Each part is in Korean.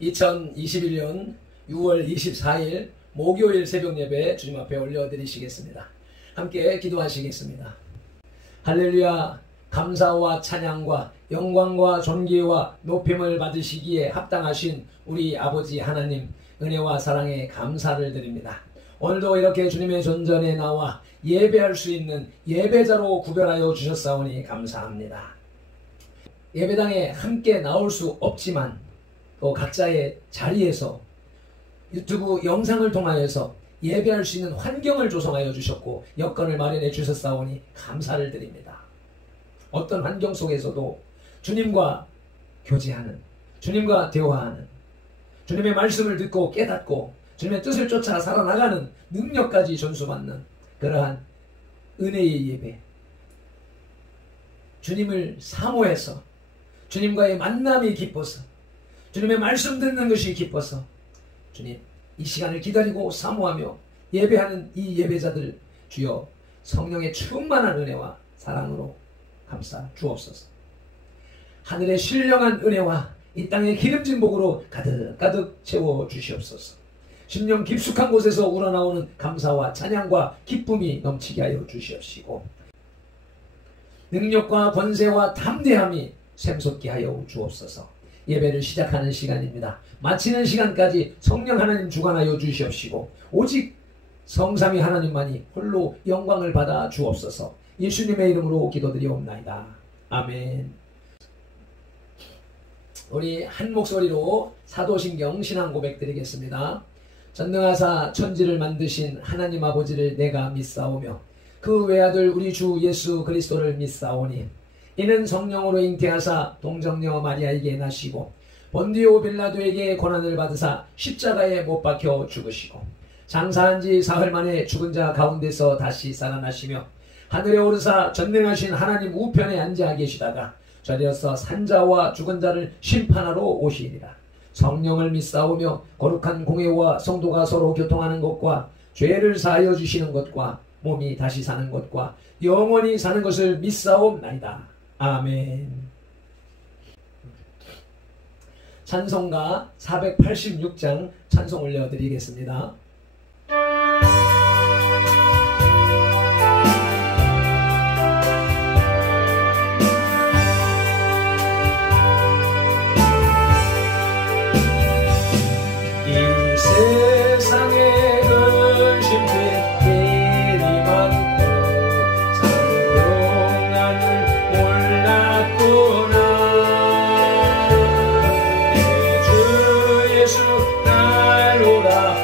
2021년 6월 24일 목요일 새벽 예배 주님 앞에 올려드리시겠습니다. 함께 기도하시겠습니다. 할렐루야. 감사와 찬양과 영광과 존귀와 높임을 받으시기에 합당하신 우리 아버지 하나님, 은혜와 사랑에 감사를 드립니다. 오늘도 이렇게 주님의 존전에 나와 예배할 수 있는 예배자로 구별하여 주셨사오니 감사합니다. 예배당에 함께 나올 수 없지만 또 각자의 자리에서 유튜브 영상을 통하여서 예배할 수 있는 환경을 조성하여 주셨고 여건을 마련해 주셨사오니 감사를 드립니다. 어떤 환경 속에서도 주님과 교제하는, 주님과 대화하는, 주님의 말씀을 듣고 깨닫고 주님의 뜻을 쫓아 살아나가는 능력까지 전수받는 그러한 은혜의 예배, 주님을 사모해서 주님과의 만남이 기뻐서 주님의 말씀 듣는 것이 기뻐서 주님 이 시간을 기다리고 사모하며 예배하는 이 예배자들 주여 성령의 충만한 은혜와 사랑으로 감싸 주옵소서. 하늘의 신령한 은혜와 이 땅의 기름진 복으로 가득가득 채워 주시옵소서. 심령 깊숙한 곳에서 우러나오는 감사와 찬양과 기쁨이 넘치게 하여 주시옵시고 능력과 권세와 담대함이 샘솟게 하여 주옵소서. 예배를 시작하는 시간입니다. 마치는 시간까지 성령 하나님 주관하여 주시옵시고 오직 성삼위 하나님만이 홀로 영광을 받아 주옵소서. 예수님의 이름으로 기도드리옵나이다. 아멘. 우리 한 목소리로 사도신경 신앙 고백 드리겠습니다. 전능하사 천지를 만드신 하나님 아버지를 내가 믿사오며 그 외아들 우리 주 예수 그리스도를 믿사오니 이는 성령으로 잉태하사 동정녀 마리아에게 나시고 본디오 빌라도에게 고난을 받으사 십자가에 못 박혀 죽으시고 장사한 지 사흘 만에 죽은 자 가운데서 다시 살아나시며 하늘에 오르사 전능하신 하나님 우편에 앉아 계시다가 저리어서 산자와 죽은 자를 심판하러 오시리라. 성령을 믿사오며 거룩한 공회와 성도가 서로 교통하는 것과 죄를 사하여 주시는 것과 몸이 다시 사는 것과 영원히 사는 것을 믿사옵나이다. 아멘. 찬송가 486장 찬송 올려드리겠습니다. 예수 날 오라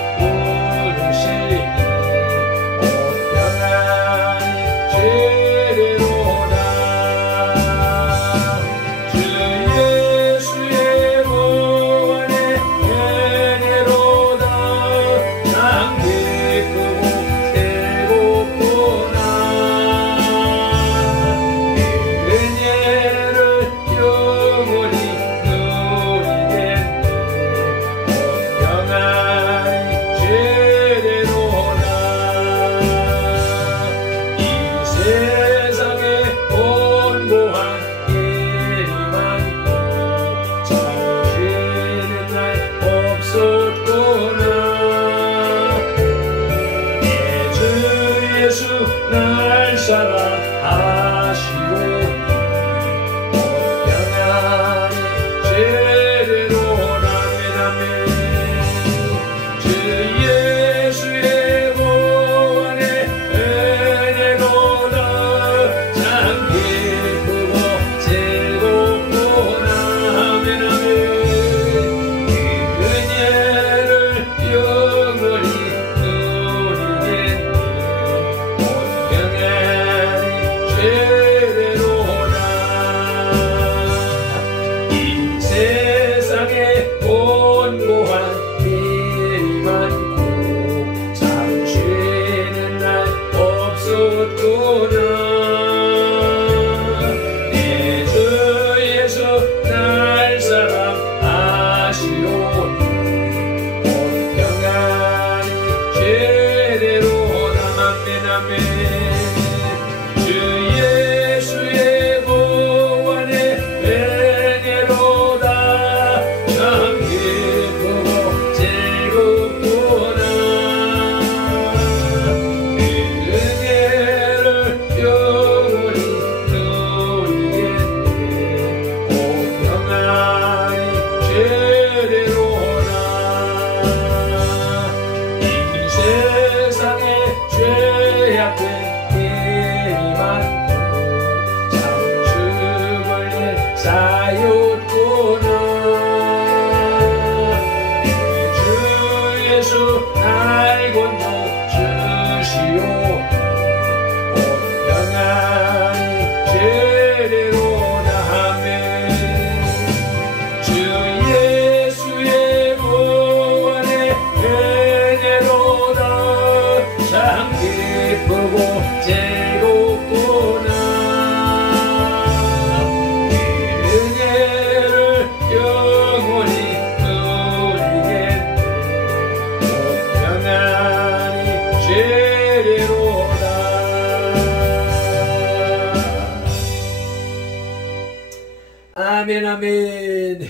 아멘.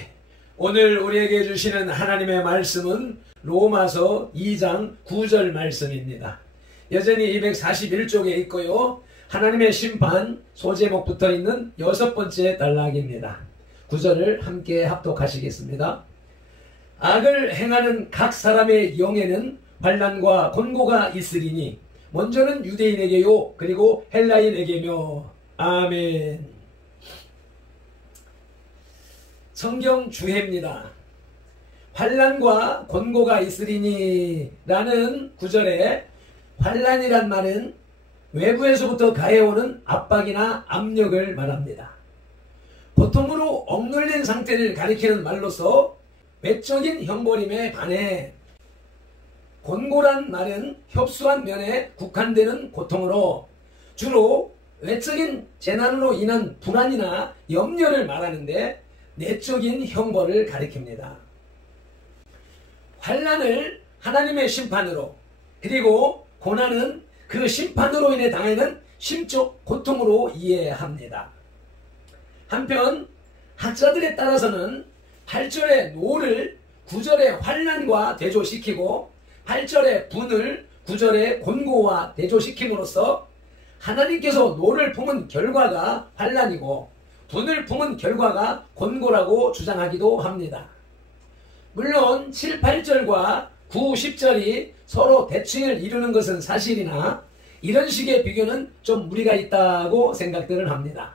오늘 우리에게 주시는 하나님의 말씀은 로마서 2장 9절 말씀입니다. 여전히 241쪽에 있고요. 하나님의 심판 소제목 붙어 있는 6번째 단락입니다. 9절을 함께 합독하시겠습니다. 악을 행하는 각 사람의 영에는 환난과 곤고가 있으리니 먼저는 유대인에게요 그리고 헬라인에게며. 아멘. 성경 주해입니다. 환난과 곤고가 있으리니 라는 구절에 환난이란 말은 외부에서부터 가해오는 압박이나 압력을 말합니다. 고통으로 억눌린 상태를 가리키는 말로서 외적인 형벌임에 반해 곤고란 말은 협소한 면에 국한되는 고통으로 주로 외적인 재난으로 인한 불안이나 염려를 말하는데 내적인 형벌을 가리킵니다. 환난을 하나님의 심판으로 그리고 고난은 그 심판으로 인해 당하는 심적 고통으로 이해합니다. 한편 학자들에 따라서는 8절의 노를 9절의 환난과 대조시키고 8절의 분을 9절의 곤고와 대조시킴으로써 하나님께서 노를 품은 결과가 환난이고 분을 품은 결과가 곤고라고 주장하기도 합니다. 물론 7, 8절과 9, 10절이 서로 대칭을 이루는 것은 사실이나 이런 식의 비교는 좀 무리가 있다고 생각들을 합니다.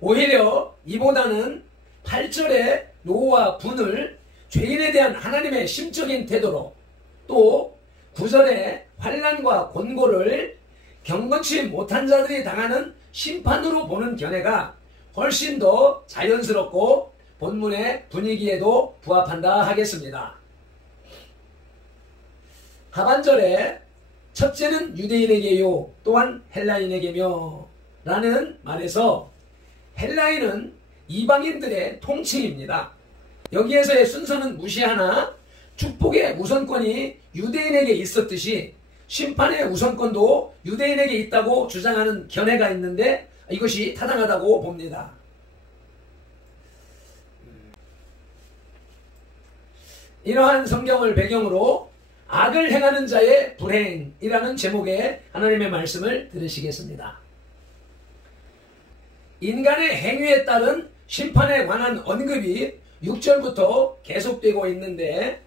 오히려 이보다는 8절의 노와 분을 죄인에 대한 하나님의 심적인 태도로 또 9절의 환난과 곤고를 경건치 못한 자들이 당하는 심판으로 보는 견해가 훨씬 더 자연스럽고 본문의 분위기에도 부합한다 하겠습니다. 하반절에 첫째는 유대인에게요 또한 헬라인에게며 라는 말에서 헬라인은 이방인들의 통칭입니다. 여기에서의 순서는 무시하나 축복의 우선권이 유대인에게 있었듯이 심판의 우선권도 유대인에게 있다고 주장하는 견해가 있는데 이것이 타당하다고 봅니다. 이러한 성경을 배경으로 악을 행하는 자의 불행이라는 제목의 하나님의 말씀을 들으시겠습니다. 인간의 행위에 따른 심판에 관한 언급이 6절부터 계속되고 있는데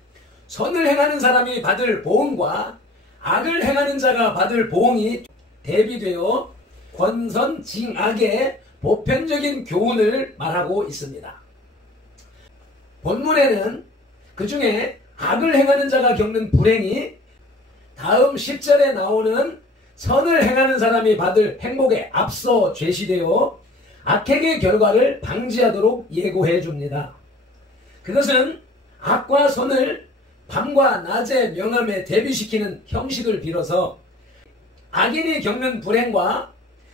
선을 행하는 사람이 받을 보응과 악을 행하는 자가 받을 보응이 대비되어 권선징악의 보편적인 교훈을 말하고 있습니다. 본문에는 그 중에 악을 행하는 자가 겪는 불행이 다음 10절에 나오는 선을 행하는 사람이 받을 행복에 앞서 제시되어 악행의 결과를 방지하도록 예고해 줍니다. 그것은 악과 선을 밤과 낮의 명암에 대비시키는 형식을 빌어서 악인이 겪는 불행과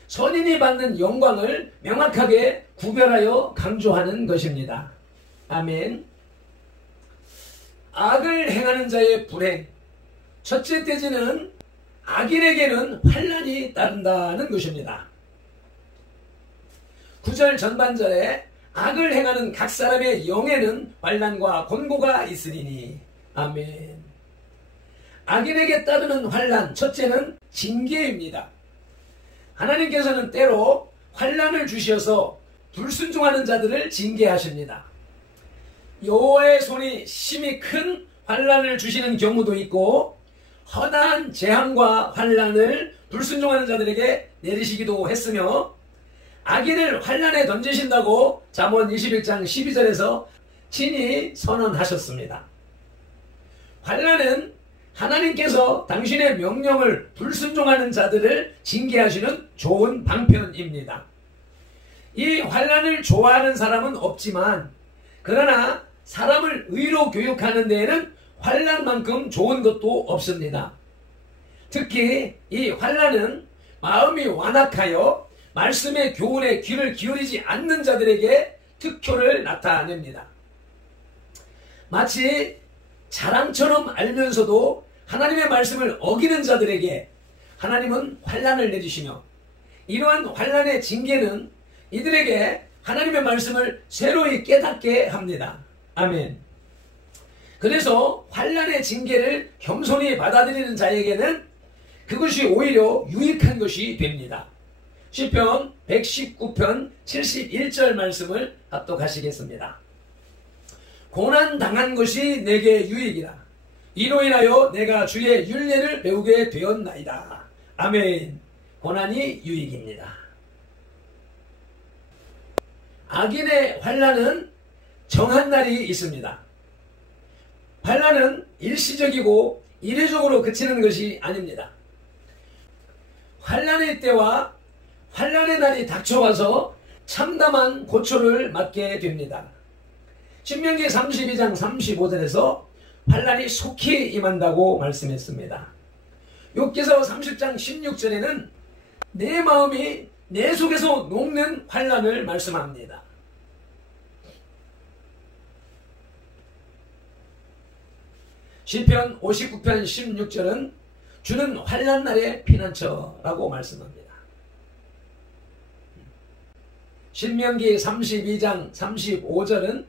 선인이 받는 영광을 명확하게 구별하여 강조하는 것입니다. 아멘. 악을 행하는 자의 불행. 첫째 대지는 악인에게는 환난이 따른다는 것입니다. 9절 전반절에 악을 행하는 각 사람의 영에는 환난과 곤고가 있으리니. 아멘. 악인에게 따르는 환난, 첫째는 징계입니다. 하나님께서는 때로 환난을 주셔서 불순종하는 자들을 징계하십니다. 여호와의 손이 심히 큰 환난을 주시는 경우도 있고 허다한 재앙과 환난을 불순종하는 자들에게 내리시기도 했으며 악인을 환난에 던지신다고 잠언 21장 12절에서 친히 선언하셨습니다. 환난은 하나님께서 당신의 명령을 불순종하는 자들을 징계하시는 좋은 방편입니다. 이 환난을 좋아하는 사람은 없지만 그러나 사람을 의로 교육하는 데에는 환난만큼 좋은 것도 없습니다. 특히 이 환난은 마음이 완악하여 말씀의 교훈에 귀를 기울이지 않는 자들에게 특효를 나타냅니다. 마치 자랑처럼 알면서도 하나님의 말씀을 어기는 자들에게 하나님은 환난을 내주시며 이러한 환난의 징계는 이들에게 하나님의 말씀을 새로이 깨닫게 합니다. 아멘. 그래서 환난의 징계를 겸손히 받아들이는 자에게는 그것이 오히려 유익한 것이 됩니다. 시편 119편 71절 말씀을 합독하시겠습니다. 고난당한 것이 내게 유익이라. 이로 인하여 내가 주의 율례를 배우게 되었나이다. 아멘. 고난이 유익입니다. 악인의 환난은 정한 날이 있습니다. 환난은 일시적이고 이례적으로 그치는 것이 아닙니다. 환난의 때와 환난의 날이 닥쳐와서 참담한 고초를 맞게 됩니다. 신명기 32장 35절에서 환난이 속히 임한다고 말씀했습니다. 욥기서 30장 16절에는 내 마음이 내 속에서 녹는 환난을 말씀합니다. 시편 59편 16절은 주는 환난 날의 피난처라고 말씀합니다. 신명기 32장 35절은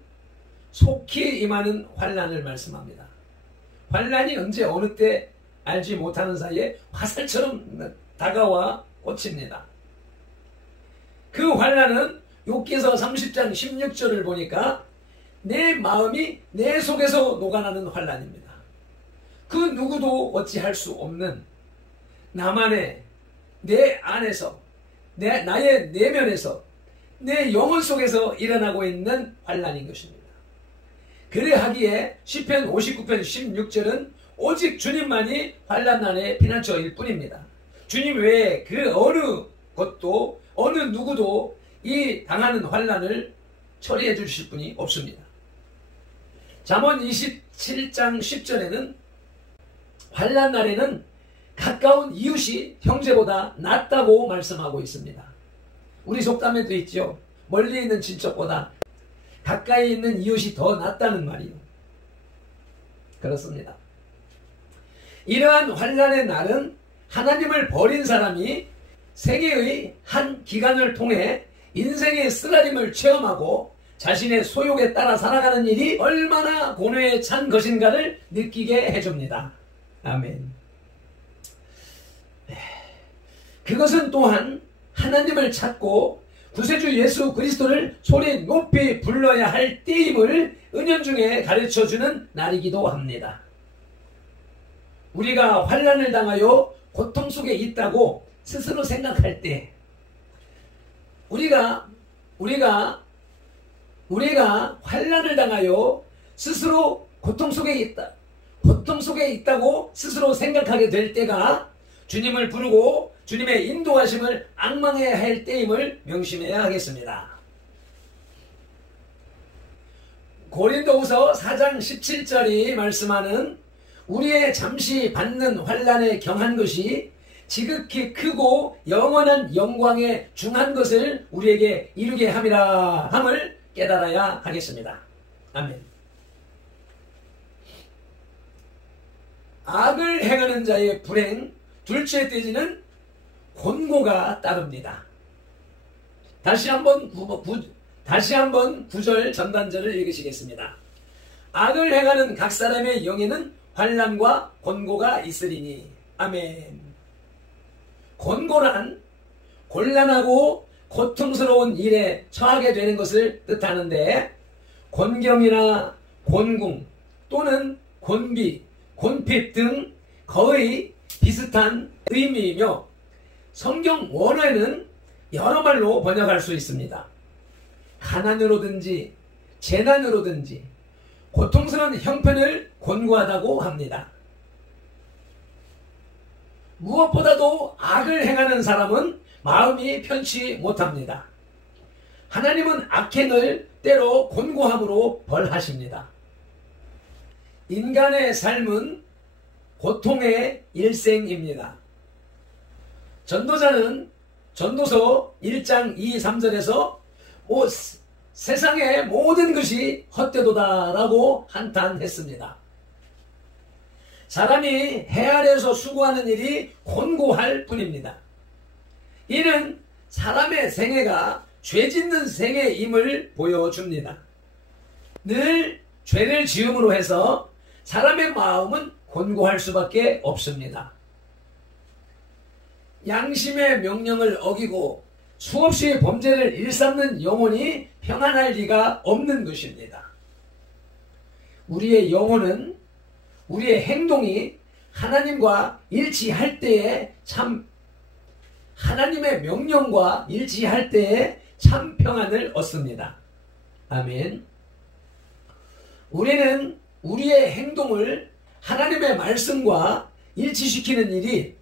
속히 임하는 환난을 말씀합니다. 환난이 언제 어느 때 알지 못하는 사이에 화살처럼 다가와 꽂힙니다. 그 환난은 욥기서 30장 16절을 보니까 내 마음이 내 속에서 녹아나는 환난입니다. 그 누구도 어찌할 수 없는 나만의 내 안에서 나의 내면에서 내 영혼 속에서 일어나고 있는 환난인 것입니다. 그래하기에 시편 59편 16절은 오직 주님만이 환난날의 피난처일 뿐입니다. 주님 외에 그 어느 것도 어느 누구도 이 당하는 환난을 처리해 주실 분이 없습니다. 잠언 27장 10절에는 환난날에는 가까운 이웃이 형제보다 낫다고 말씀하고 있습니다. 우리 속담에도 있죠. 멀리 있는 친척보다 가까이 있는 이웃이 더 낫다는 말이요. 그렇습니다. 이러한 환난의 날은 하나님을 버린 사람이 생애의 한 기간을 통해 인생의 쓰라림을 체험하고 자신의 소욕에 따라 살아가는 일이 얼마나 고뇌에 찬 것인가를 느끼게 해줍니다. 아멘. 그것은 또한 하나님을 찾고 구세주 예수 그리스도를 소리 높이 불러야 할 때임을 은연중에 가르쳐주는 날이기도 합니다. 우리가 환난을 당하여 고통 속에 있다고 스스로 생각할 때 우리가 환난을 당하여 스스로 고통 속에 있다고 스스로 생각하게 될 때가 주님을 부르고 주님의 인도하심을 앙망해야 할 때임을 명심해야 하겠습니다. 고린도후서 4장 17절이 말씀하는 우리의 잠시 받는 환난에 경한 것이 지극히 크고 영원한 영광에 중한 것을 우리에게 이루게 함이라 함을 깨달아야 하겠습니다. 아멘. 악을 행하는 자의 불행 둘째 떼지는 곤고가 따릅니다. 다시 한번 9절 전단절을 읽으시겠습니다. 악을 행하는 각 사람의 영에는 환난과 곤고가 있으리니. 아멘. 곤고란 곤란하고 고통스러운 일에 처하게 되는 것을 뜻하는데 곤경이나 곤궁 또는 곤비, 곤핍 등 거의 비슷한 의미이며 성경 원어에는 여러 말로 번역할 수 있습니다. 가난으로든지 재난으로든지 고통스러운 형편을 곤고하다고 합니다. 무엇보다도 악을 행하는 사람은 마음이 편치 못합니다. 하나님은 악행을 때로 곤고함으로 벌하십니다. 인간의 삶은 고통의 일생입니다. 전도자는 전도서 1장 2, 3절에서 세상의 모든 것이 헛되도다 라고 한탄했습니다. 사람이 해 아래에서 수고하는 일이 곤고할 뿐입니다. 이는 사람의 생애가 죄짓는 생애임을 보여줍니다. 늘 죄를 지음으로 해서 사람의 마음은 곤고할 수밖에 없습니다. 양심의 명령을 어기고 수없이 범죄를 일삼는 영혼이 평안할 리가 없는 것입니다. 우리의 영혼은 우리의 행동이 하나님과 일치할 때에 하나님의 명령과 일치할 때에 참 평안을 얻습니다. 아멘. 우리는 우리의 행동을 하나님의 말씀과 일치시키는 일이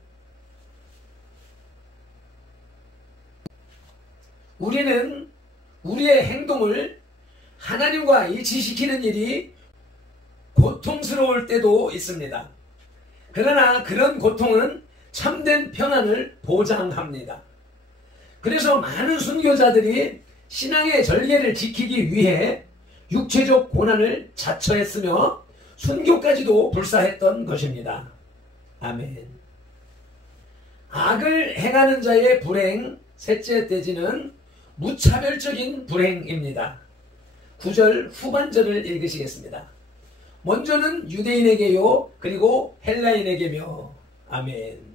우리는 우리의 행동을 하나님과 일치시키는 일이 고통스러울 때도 있습니다. 그러나 그런 고통은 참된 평안을 보장합니다. 그래서 많은 순교자들이 신앙의 절개를 지키기 위해 육체적 고난을 자처했으며 순교까지도 불사했던 것입니다. 아멘. 악을 행하는 자의 불행, 셋째 대지는 무차별적인 불행입니다. 9절 후반절을 읽으시겠습니다. 먼저는 유대인에게요, 그리고 헬라인에게며. 아멘.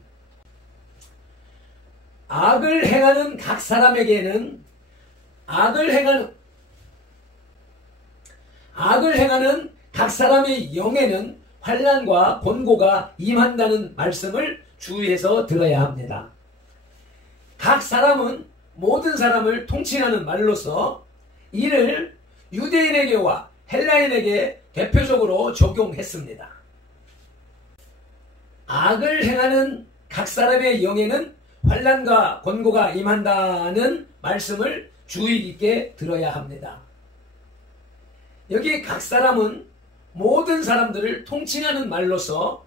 악을 행하는 각 사람에게는 악을 행하는 각 사람의 영에는 환난과 곤고가 임한다는 말씀을 주의해서 들어야 합니다. 각 사람은 모든 사람을 통칭하는 말로서 이를 유대인에게와 헬라인에게 대표적으로 적용했습니다. 악을 행하는 각 사람의 영에는 환난과 곤고가 임한다는 말씀을 주의 깊게 들어야 합니다. 여기 각 사람은 모든 사람들을 통칭하는 말로서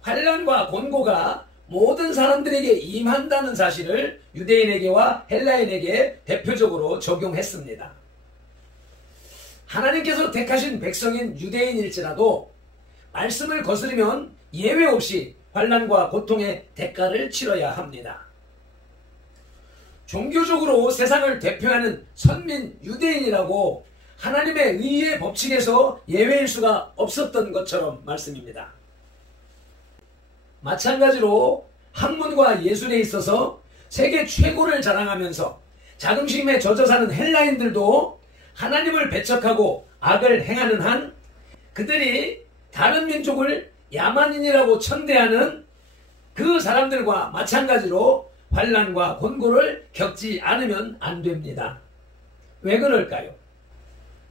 환난과 곤고가 모든 사람들에게 임한다는 사실을 유대인에게와 헬라인에게 대표적으로 적용했습니다. 하나님께서 택하신 백성인 유대인일지라도 말씀을 거스르면 예외 없이 환난과 고통의 대가를 치러야 합니다. 종교적으로 세상을 대표하는 선민 유대인이라고 하나님의 의의 법칙에서 예외일 수가 없었던 것처럼 말씀입니다. 마찬가지로 학문과 예술에 있어서 세계 최고를 자랑하면서 자긍심에 젖어 사는 헬라인들도 하나님을 배척하고 악을 행하는 한 그들이 다른 민족을 야만인이라고 천대하는 그 사람들과 마찬가지로 환난과 곤고를 겪지 않으면 안 됩니다. 왜 그럴까요?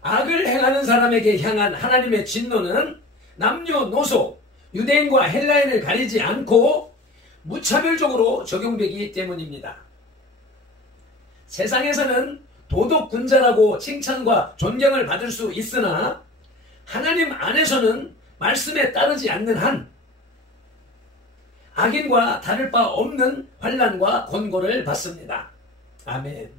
악을 행하는 사람에게 향한 하나님의 진노는 남녀노소, 유대인과 헬라인을 가리지 않고 무차별적으로 적용되기 때문입니다. 세상에서는 도덕군자라고 칭찬과 존경을 받을 수 있으나 하나님 안에서는 말씀에 따르지 않는 한 악인과 다를 바 없는 환난과 곤고를 받습니다. 아멘.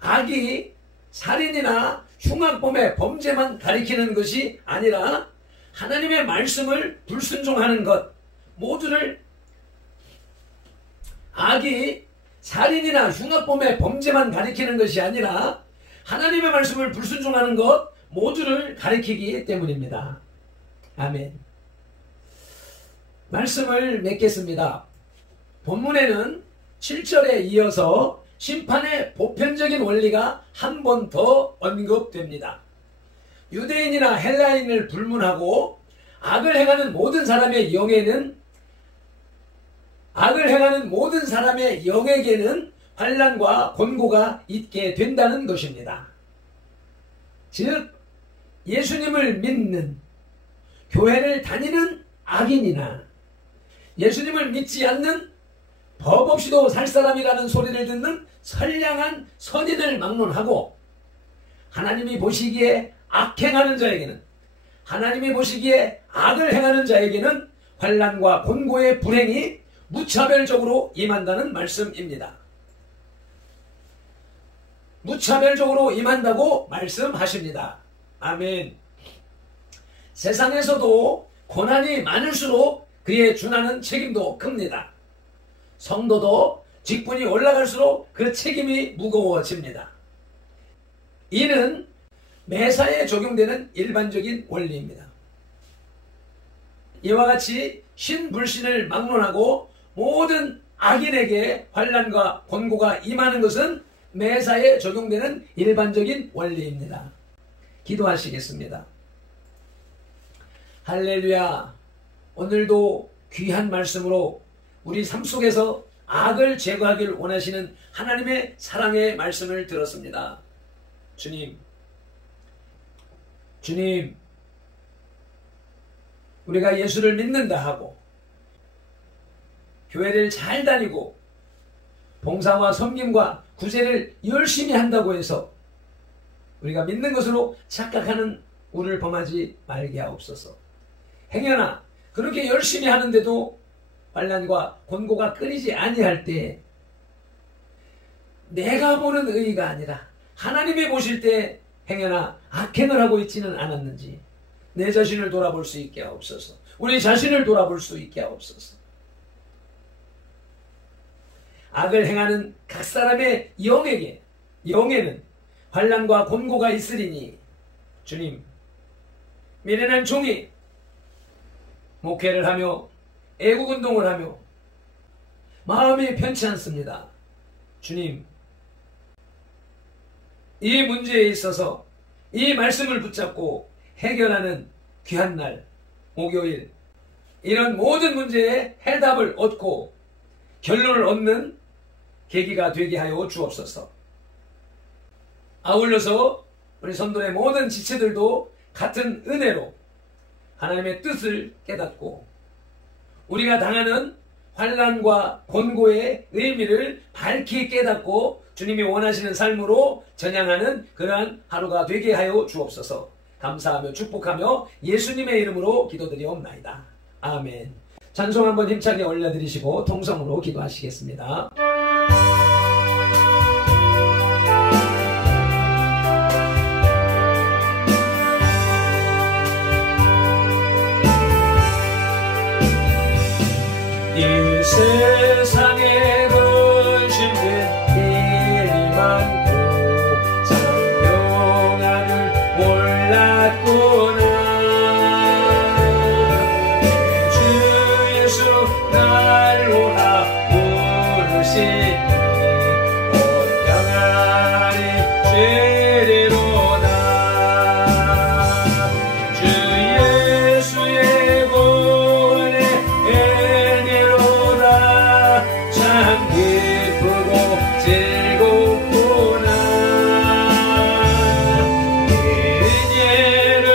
악이 살인이나 흉악범의 범죄만 가리키는 것이 아니라 하나님의 말씀을 불순종하는 것 모두를 악이 살인이나 흉악범의 범죄만 가리키는 것이 아니라 하나님의 말씀을 불순종하는 것 모두를 가리키기 때문입니다. 아멘. 말씀을 맺겠습니다. 본문에는 7절에 이어서 심판의 보편적인 원리가 한 번 더 언급됩니다. 유대인이나 헬라인을 불문하고 악을 행하는 모든 사람의 영에게는 환난과 곤고가 있게 된다는 것입니다. 즉 예수님을 믿는 교회를 다니는 악인이나 예수님을 믿지 않는 법 없이도 살 사람이라는 소리를 듣는 선량한 선인을 막론하고 하나님이 보시기에 악행하는 자에게는 하나님이 보시기에 악을 행하는 자에게는 환난과 곤고의 불행이 무차별적으로 임한다는 말씀입니다. 무차별적으로 임한다고 말씀하십니다. 아멘. 세상에서도 고난이 많을수록 그에 준하는 책임도 큽니다. 성도도 직분이 올라갈수록 그 책임이 무거워집니다. 이는 매사에 적용되는 일반적인 원리입니다. 이와 같이 신불신을 막론하고 모든 악인에게 환난과 권고가 임하는 것은 매사에 적용되는 일반적인 원리입니다. 기도하시겠습니다. 할렐루야. 오늘도 귀한 말씀으로 우리 삶 속에서 악을 제거하길 원하시는 하나님의 사랑의 말씀을 들었습니다. 주님, 우리가 예수를 믿는다 하고 교회를 잘 다니고 봉사와 섬김과 구제를 열심히 한다고 해서 우리가 믿는 것으로 착각하는 우리를 범하지 말게 하옵소서. 행여나 그렇게 열심히 하는데도 환난과 권고가 끊이지 아니할 때 내가 보는 의의가 아니라 하나님이 보실 때 행여나 악행을 하고 있지는 않았는지 내 자신을 돌아볼 수 있게 하옵소서. 우리 자신을 돌아볼 수 있게 하옵소서. 악을 행하는 각 사람의 영에는 환난과 권고가 있으리니 주님, 미련한 종이 목회를 하며 애국운동을 하며 마음이 편치 않습니다. 주님, 이 문제에 있어서 이 말씀을 붙잡고 해결하는 귀한 날, 목요일, 이런 모든 문제에 해답을 얻고 결론을 얻는 계기가 되게 하여 주옵소서. 아울러서 우리 성도의 모든 지체들도 같은 은혜로 하나님의 뜻을 깨닫고 우리가 당하는 환난과 권고의 의미를 밝히 깨닫고 주님이 원하시는 삶으로 전향하는 그러한 하루가 되게 하여 주옵소서. 감사하며 축복하며 예수님의 이름으로 기도드리옵나이다. 아멘. 찬송 한번 힘차게 올려드리시고 통성으로 기도하시겠습니다. 이 세상에 근심된 일이 많고 사랑 평안을 몰랐구나. 주 예수 날 오라 부르시니 곧 평안이 주리로다. 주 예수의 구원의 참 기쁘고 즐겁구나. 은혜를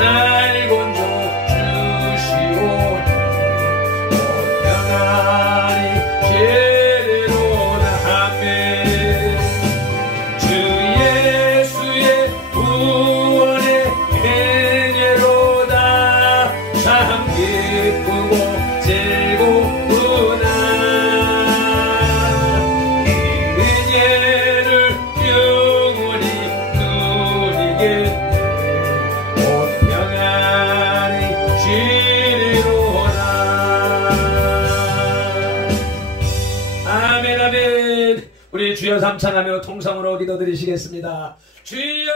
날 건져 주시오니 온 평안이 제대로다. 아멘. 주 예수의 구원의 은혜로다. 참 기쁘고 즐거우나. 이 은혜를 영원히 누리겠네. 온 평안이 주리로다. 아멘 아멘. 우리 주여 삼창하며 통성으로 기도드리시겠습니다. 주여